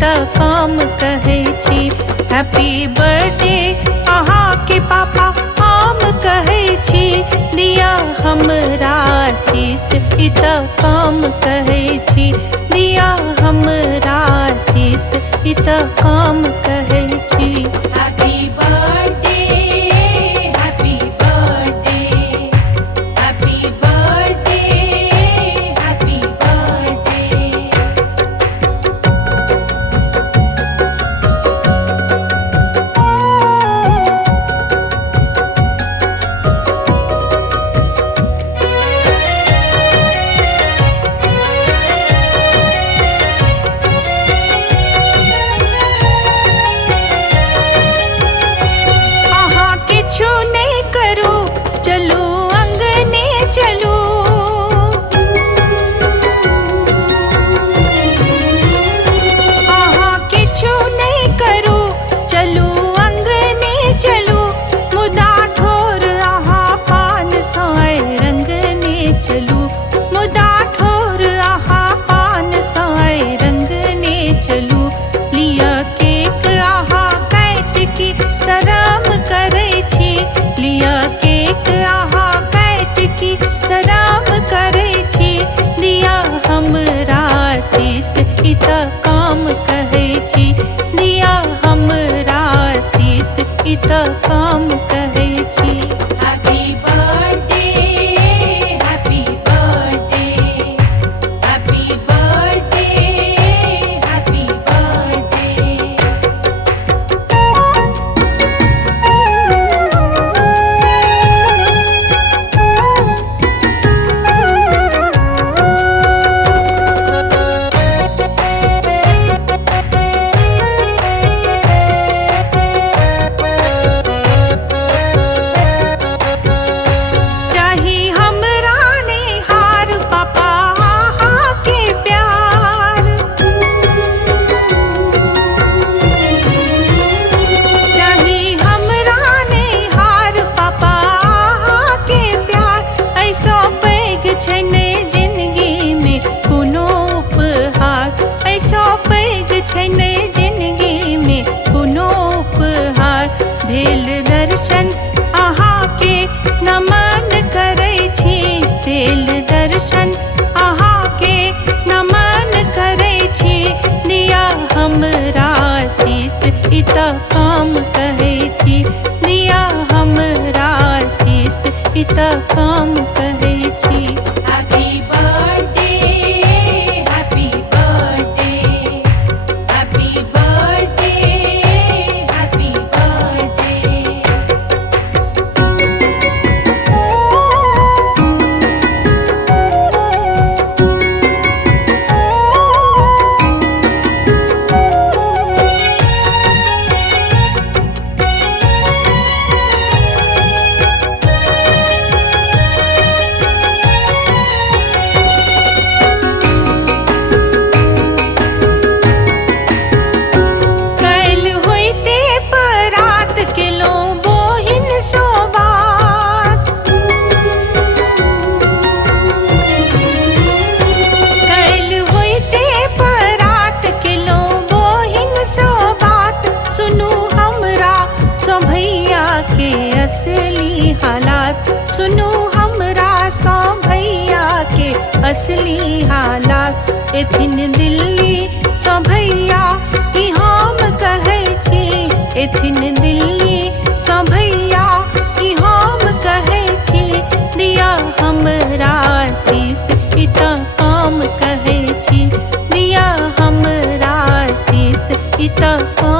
त काम कहै छी। हैप्पी बर्थडे अहाँ के पापा हम कहै छी, दिया हमरा आशीष ई त काम कहै छी। दिया हमरा आशीष ई त काम कहै छी। Happy birthday happy birthday happy birthday happy birthday. अहाँ किछु नहीं करू, चलू अंगने चलू। अहाँ किछु नहीं करू, चलू अंगने चलू। मुदा ठोर अहाँ पान साए रंगने चलू। मुदा ठोर अहाँ पान साए रंगने चलू। लिया केक अहाँ काटि के शरम करै छी। लिया केक अहाँ काटि के शरम करै छी। दिया हमरा आशीष ई त काम कहै छी। दिया हमरा आशीष ई त काम कहै छी। Happy birthday happy birthday happy birthday happy birthday. चाही हमरा निहार पापा अहाँ के प्यार। चाही हमरा निहार पापा अहाँ के प्यार। ऐसो पैघ छै ने जिंदगी में कोनो उपहार। ऐसो पैघ छै ने जिंदगी में कोनो उपहार। भेल दर्शन अहाँ के नमन करै छी। भेल दर्शन अहाँ के नमन करै छी। दिया हमरा आशीष ई त काम कहै छी। दिया हमरा आशीष ई त काम कहै छी। Happy birthday happy birthday happy birthday happy birthday. कैल होइते परात केलो बोहिन सोबात। कैल होइते परात केलो बोहिन सोबात। सुनू हमरा सो भैया के असली हालात। सुनू हमरा सो भैया के असली हालात। एथिन दिल्ली सो भैया ई हम कहै छी। एथिन दिल्ली सो भैया ई हम कहै छी। दिया हमरा आशीष ई त काम कहै छी। दिया हमरा आशीष ई त काम